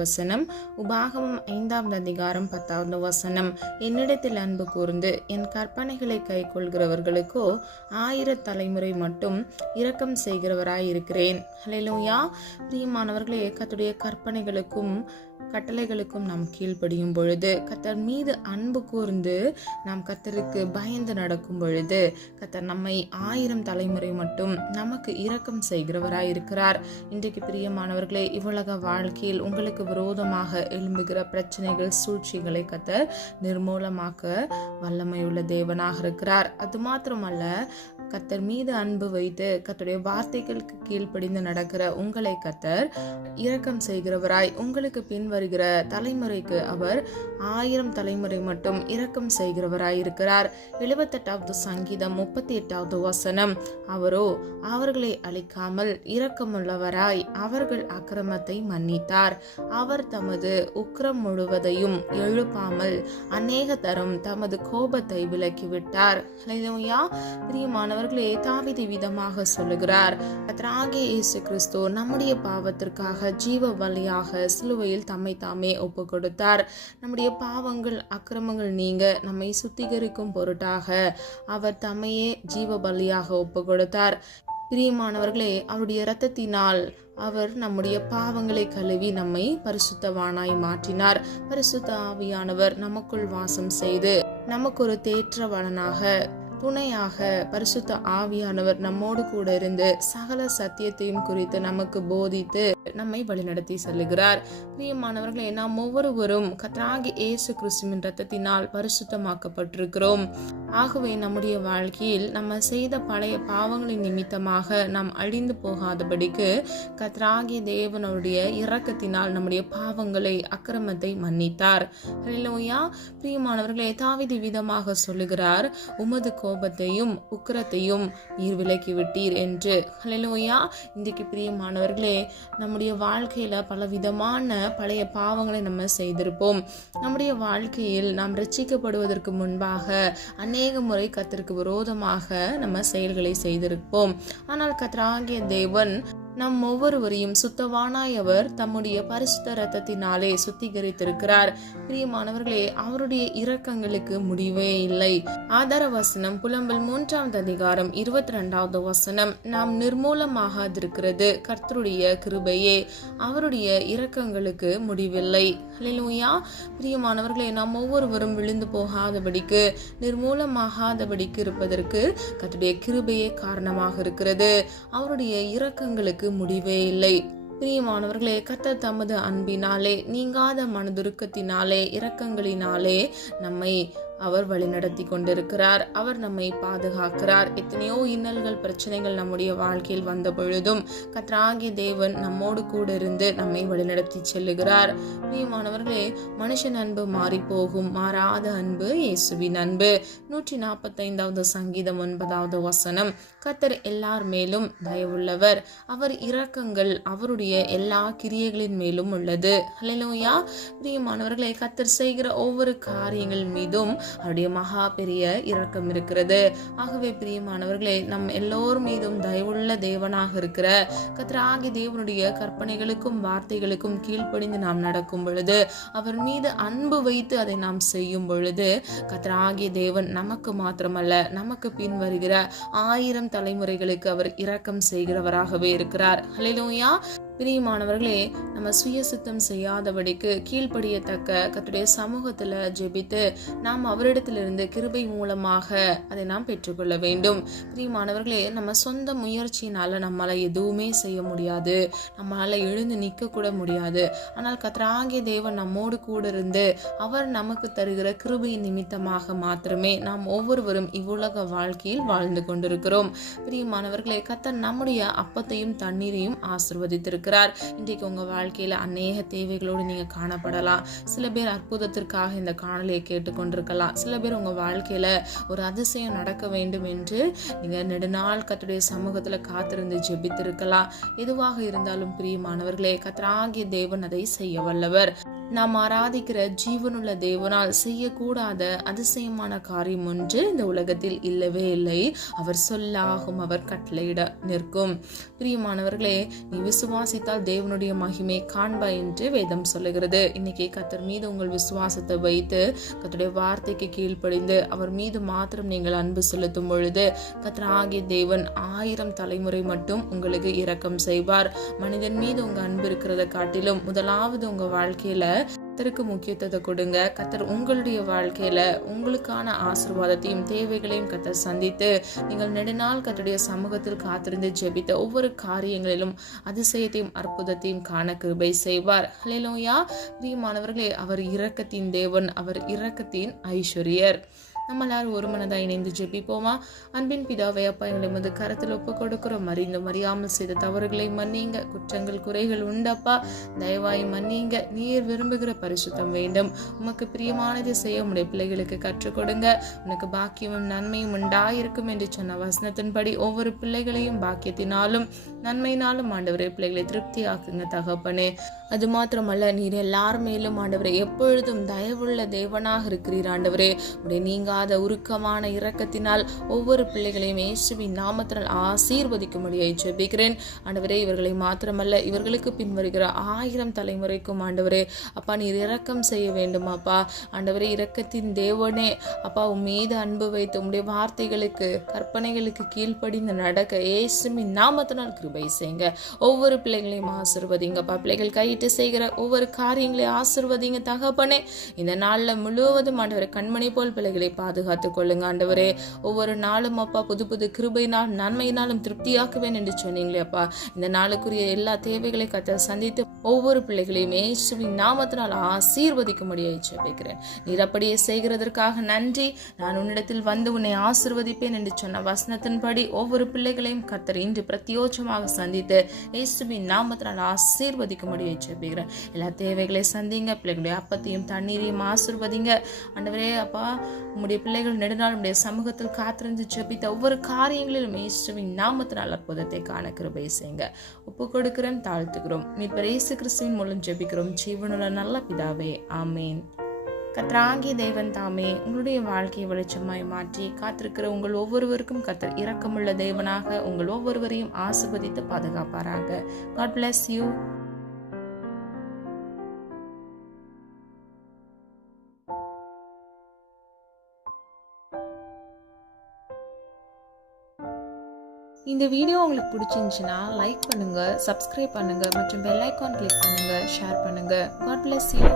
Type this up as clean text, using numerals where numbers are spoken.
வசனம். உபாகமம் 5ஆம் அதிகாரம் 10வது வசனம். என்னிடத்தில் அன்பு கூர்ந்து என் கற்பனைகளை கை கொள்கிறவர்களுக்கோ 1000 தலைமுறை மட்டும் இரக்கம் செய்கிறவராய் இருக்கிறேன். ஹல்லேலூயா. பிரியமானவர்களே, கர்த்தருடைய கற்பனைகளுக்கும் கட்டளைகளுக்கும் நாம் கீழ்ப்படியும் பொழுது, கர்த்தர் மீது அன்பு கூர்ந்து நாம் கர்த்தருக்கு பயந்து நடக்கும் பொழுது, கர்த்தர் நம்மை 1000 தலைமுறை மட்டும் நமக்கு இரக்கம் செய்கிறவராய் இருக்கிறார். இன்றைக்கு பிரியமானவர்களே, இவ்வுலக வாழ்க்கையில் உங்களுக்கு விரோதமாக எழும்புகிற பிரச்சனைகள், சூழ்ச்சிகளை கர்த்தர் நிர்மூலமாக்க வல்லமையுள்ள தேவனாக இருக்கிறார். அது மாத்திரமல்ல, கர்த்தர் மீது அன்பு வைத்து கர்த்தருடைய வார்த்தைகளுக்கு கீழ்ப்படிந்து நடக்கிற உங்களை கர்த்தர் இரக்கம் செய்கிறவராய், உங்களுக்கு பின் வருகிற தலைமுறைக்கு அவர் 1000 தலைமுறை மட்டும் இரக்கம் செய்கிறவராய் இருக்கிறார். 78வது சங்கீதம் 38வது வசனம். அவரோ அவர்களை அழிக்காமல் இரக்கமுள்ளவராய் அவர்கள் அக்கிரமத்தை மன்னித்தார். அவர் தமது உக்கிரம் முழுவதையும் எழுப்பாமல் அநேக தரம் தமது கோபத்தை விலக்கிவிட்டார். ஹல்லேலூயா. பிரியமானவர்களே, தாவீது விதமாக சொல்லுகிறார், கர்த்தராகிய இயேசு கிறிஸ்து நம்முடைய பாவத்திற்காக ஜீவ பலியாக சிலுவையில் தம்மை தாமே ஒப்பு கொடுத்தார். நம்முடைய பாவங்கள், அக்கிரமங்கள் நீங்க நம்மை சுத்திகரிக்கும் பொருட்டாக அவர் தம்மையே ஜீவ பலியாக ஒப்பு கொடுத்தார். பிரியமானவர்களே, அவருடைய இரத்தத்தினால் அவர் நம்முடைய பாவங்களை கழுவி நம்மை பரிசுத்தவானாய் மாற்றினார். பரிசுத்த ஆவியானவர் நமக்குள் வாசம் செய்து நமக்கு ஒரு தேற்றவாளனாக, துணையாக பரிசுத்த ஆவியானவர் நம்மோடு கூட இருந்து சகல சத்தியத்தையும் குறித்து நமக்கு போதித்து நம்மை வழிநடத்தி செல்லுகிறார். பிரியமானவர்களே, நாம் ஒவ்வொருவரும் கர்த்தராகிய இயேசு கிறிஸ்துவின் இரத்தத்தினால் பரிசுத்தமாக்கப்பட்டிருக்கிறோம். ஆகவே நம்முடைய வாழ்க்கையில் நம்ம செய்த பழைய பாவங்களின் நிமித்தமாக நாம் அழிந்து போகாதபடிக்கு கர்த்தராகிய தேவனுடைய இரக்கத்தினால் நம்முடைய பாவங்களை, அக்கிரமத்தை மன்னித்தார். ஹல்லேலூயா. பிரியமானவர்களே, தாவீது விதமாக சொல்லுகிறார், உமது கோபத்தையும் உக்கிரத்தையும் நீர் விலக்கி விட்டீர் என்று. ஹல்லேலூயா. இன்றைக்கு பிரியமானவர்களே, நம்முடைய வாழ்க்கையில பல விதமான பழைய பாவங்களை நம்ம செய்திருப்போம். நம்முடைய வாழ்க்கையில் நாம் ரட்சிக்கப்படுவதற்கு முன்பாக அநேக முறை கர்த்தருக்கு விரோதமாக நம்ம செயல்களை செய்திருப்போம். ஆனால் கர்த்தராகிய தேவன் நம் ஒவ்வொருவரையும் சுத்தவானாய் அவர் தம்முடைய பரிசுத்த இரத்தத்தினாலே சுத்திகரித்திருக்கிறார். பிரியமானவர்களே, அவருடைய இரக்கங்களுக்கு முடிவே இல்லை. ஆதார வசனம் புலம்பல் 3ஆம் அதிகாரம் 22வது வசனம். நாம் நிர்மூலமாகாதிருக்கிறது கர்த்தருடைய கிருபையே, அவருடைய இரக்கங்களுக்கு முடிவில்லை. ஹல்லேலூயா. பிரியமானவர்களே, நாம் ஒவ்வொருவரும் விழுந்து போகாதபடிக்கு, நிர்மூலமாகாதபடிக்கு இருப்பதற்கு கர்த்தருடைய கிருபையே காரணமாக இருக்கிறது. அவருடைய இரக்கங்களுக்கு முடிவே இல்லை. பிரியமானவர்களே, கர்த்தர் தமது அன்பினாலே, நீங்காத மனதுருக்கத்தினாலே, இரக்கங்களினாலே நம்மை அவர் வழிநடத்தி கொண்டிருக்கிறார். அவர் நம்மை பாதுகாக்கிறார். எத்தனையோ இன்னல்கள், பிரச்சனைகள் நம்முடைய வாழ்க்கையில் வந்த பொழுதும் கர்த்தராகிய தேவன் நம்மோடு கூட இருந்து நம்மை வழிநடத்தி செல்லுகிறார். பிரியமானவர்களே, மனுஷன் அன்பு மாறி போகும், மாறாத அன்பு இயேசுவின் அன்பு. 145வது சங்கீதம் 9வது வசனம். கர்த்தர் எல்லார் மேலும் தயவுள்ளவர், அவர் இரக்கங்கள் அவருடைய எல்லா கிரியைகளின் மேலும் உள்ளது. ஹல்லேலூயா. பிரியமானவர்களே, கர்த்தர் செய்கிற ஒவ்வொரு காரியங்கள் மீதும் அவருடைய மகா பெரிய இரக்கம் இருக்கிறது. ஆகவே பிரியமானவர்களே, நம் எல்லோரும் மீதும் தயவுள்ள தேவனாக இருக்கிற கர்த்தராகிய தேவனுடைய கற்பனைகளுக்கும் வார்த்தைகளுக்கும் கீழ்ப்படிந்து நாம் நடக்கும் பொழுது, அவர் மீது அன்பு வைத்து அதை நாம் செய்யும் பொழுது, கர்த்தராகிய தேவன் நமக்கு மாத்திரமல்ல, நமக்கு பின் வருகிற 1000 தலைமுறைகளுக்கு அவர் இரக்கம் செய்கிறவராகவே இருக்கிறார். ஹல்லேலூயா. பிரியமானவர்களே, நம்ம சுய சித்தம் செய்யாதபடிக்கு கீழ்ப்படியத்தக்க கர்த்தருடைய சமூகத்துல ஜெபித்து நாம் அவரிடத்திலிருந்து கிருபை மூலமாக அதை நாம் பெற்றுக்கொள்ள வேண்டும். பிரியமானவர்களே, நம்ம சொந்த முயற்சியினால நம்மளால எதுவுமே செய்ய முடியாது, நம்மளால எழுந்து நிற்க கூட முடியாது. ஆனால் கர்த்தராகிய தேவன் நம்மோடு கூட இருந்து அவர் நமக்கு தருகிற கிருபையின் நிமித்தமாக மாத்திரமே நாம் ஒவ்வொருவரும் இவ்வுலக வாழ்க்கையில் வாழ்ந்து கொண்டிருக்கிறோம். பிரியமானவர்களே, கர்த்தர் நம்முடைய அப்பத்தையும் தண்ணீரையும் ஆசீர்வதித்திருக்கிறார். இன்றைக்கு உங்க வாழ்க்கையில அநேக தேவைகளோடு நீங்க காணப்படலாம். சில பேர் அற்புதத்திற்காக இந்த காணொலியை கேட்டுக்கொண்டிருக்கலாம். சில பேர் உங்க வாழ்க்கையில ஒரு அதிசயம் நடக்க வேண்டும் என்று நீங்க நெடுநாள் கர்த்தருடைய சமூகத்துல காத்திருந்து ஜெபித்திருக்கலாம். எதுவாக இருந்தாலும் பிரியமானவர்களே, கர்த்தராகிய தேவன் அதை செய்ய வல்லவர். நாம் ஆராதிக்கிற ஜீவனுள்ள தேவனால் செய்யக்கூடாத அதிசயமான காரியம் ஒன்று இந்த உலகத்தில் இல்லவே இல்லை. அவர் சொல்லாகும், அவர் கட்டளையிட நிற்கும். பிரியமானவர்களே, நீ விசுவாசித்தால் தேவனுடைய மகிமை காண்பாய் என்று வேதம் சொல்லுகிறது. இன்னைக்கு கர்த்தர் மீது உங்கள் விசுவாசத்தை வைத்து கர்த்தருடைய வார்த்தைக்கு கீழ்ப்படிந்து அவர் மீது மாத்திரம் நீங்கள் அன்பு செலுத்தும் பொழுது கர்த்தர் ஆகிய தேவன் 1000 தலைமுறை மட்டும் உங்களுக்கு இரக்கம் செய்வார். மனிதன் மீது உங்க அன்பு இருக்கிறத காட்டிலும் முதலாவது உங்க வாழ்க்கையில கர்த்தருக்கு முக்கியத்துவத்தை கொடுங்க. கர்த்தர் உங்களுடைய வாழ்க்கையில உங்களுக்கான ஆசீர்வாதத்தையும் தேவைகளையும் கர்த்தர் சந்தித்து நீங்கள் நெடுநாள் கர்த்தருடைய சமூகத்தில் காத்திருந்து ஜெபித்த ஒவ்வொரு காரியங்களிலும் அதிசயத்தையும் அற்புதத்தையும் காண கிருபை செய்வார். ஹல்லேலூயா. பிரியமானவர்களே, அவர் இரக்கத்தின் தேவன், அவர் இரக்கத்தின் ஐஸ்வர்யர். நம்ம எல்லாரும் ஒரு மனதாக இணைந்து ஜெபிப்போமா? அன்பின் பிதாவே, அப்பா, எங்களை கரத்தில் ஒப்பு கொடுக்கிறோம். அறிந்தும் அறியாமல் செய்த தவறுகளை மன்னிங்க. குற்றங்கள் குறைகள் உண்டப்பா, தயவாய் மன்னிங்க. நீர் விரும்புகிற பரிசுத்தம் வேண்டும். உமக்கு பிரியமானதை செய்ய உடைய பிள்ளைகளுக்கு கற்றுக் கொடுங்க. உனக்கு பாக்கியமும் நன்மையும் உண்டாயிருக்கும் என்று சொன்ன வசனத்தின்படி ஒவ்வொரு பிள்ளைகளையும் பாக்கியத்தினாலும் நன்மையினாலும் ஆண்டவரே பிள்ளைகளை திருப்தி ஆக்குங்க தகப்பனே. அது மாத்திரமல்ல, நீர் எல்லார் மேலும் ஆண்டவரே எப்பொழுதும் தயவுள்ள தேவனாக இருக்கிறீர். ஆண்டவரே, உடைய நீங்காத உருக்கமான இரக்கத்தினால் ஒவ்வொரு பிள்ளைகளையும் இயேசுவின் நாமத்தினால் ஆசீர்வதிக்கும்படியாய் ஜெபிக்கிறேன். ஆண்டவரே, இவர்களை மாத்திரமல்ல, இவர்களுக்கு பின்வருகிற 1000 தலைமுறைக்கும் ஆண்டவரே அப்பா நீர் இரக்கம் செய்ய வேண்டும். அப்பா ஆண்டவரே, இரக்கத்தின் தேவனே அப்பா, உன் மீது அன்பு வைத்து உம்முடைய வார்த்தைகளுக்கு கற்பனைகளுக்கு கீழ்ப்படிந்து நடக்க இயேசுவின் நாமத்தினால் கிருபை செய்யுங்க. ஒவ்வொரு பிள்ளைகளையும் ஆசீர்வதிங்கப்பா. பிள்ளைகள் கையிட்டு செய்கிற ஒவ்வொரு காரியங்களையும் ஆசீர்வதிங்க தகப்பனே. இந்த நாள்ல முழுவதும் ஆண்டவரே கண்மணி போல் பிள்ளைகளை பாதுகாத்துக் கொள்ளுங்க ஆண்டவரே. ஒவ்வொரு நாளும் அப்பா புது புது கிருபையினால் நன்மையினாலும் திருப்தியாக்குவேன் என்று சொன்னீங்களே அப்பா. இந்த நாளுக்குரிய எல்லா தேவைகளை கர்த்தர் சந்தித்து ஒவ்வொரு பிள்ளைகளையும் இயேசுவின் நாமத்தினால் ஆசீர்வதிக்கும்படியாய் ஜெபிக்கிறேன். நீர் அப்படியே செய்கிறதற்காக நன்றி. நான் உன்னிடத்தில் வந்து உன்னை ஆசீர்வதிப்பேன் என்று சொன்ன வசனத்தின்படி ஒவ்வொரு பிள்ளைகளையும் கர்த்தர் இன்று பிரத்யோஜமாக சந்தித்து இயேசுவின் நாமத்தினால் ஆசீர்வதிக்கும்படியாய் ஜெபிக்கிறேன். எல்லா தேவைகளை சந்திங்க. பிள்ளைகளுடைய அப்பத்தையும் தண்ணீரையும் ஆசீர்வதிங்க ஆண்டவரே. அப்பா, உம்முடைய பிள்ளைகள் நெடுநாள் உடைய சமூகத்தில் காத்திருந்து ஜெபித்த ஒவ்வொரு காரியங்களிலும் இயேசுவின் நாமத்தினால் அற்புதத்தை காண கிருபை செய்யுங்க. ஒப்பு கொடுக்கிறோம், தாழ்த்துக்கிறோம். மீட்பர் இயேசு கிறிஸ்துவின் மூலம் ஜெபிக்கிறோம் ஜீவனுள்ள நல்ல பிதாவே, ஆமேன். கர்த்தராகிய தேவன் தாமே உங்களுடைய வாழ்க்கையை வெளிச்சமாய் மாற்றி காத்திருக்கிற உங்கள் ஒவ்வொருவருக்கும் கர்த்தர் இரக்கமுள்ள தேவனாக உங்கள் ஒவ்வொருவரையும் ஆசீர்வதித்து பாதுகாப்பாராக. God bless you. இந்த வீடியோ உங்களுக்கு பிடிச்சிருந்துச்சுன்னா லைக் பண்ணுங்க, சப்ஸ்கிரைப் பண்ணுங்க மற்றும் பெல் ஐகான் கிளிக் பண்ணுங்க, ஷேர் பண்ணுங்க. God bless you.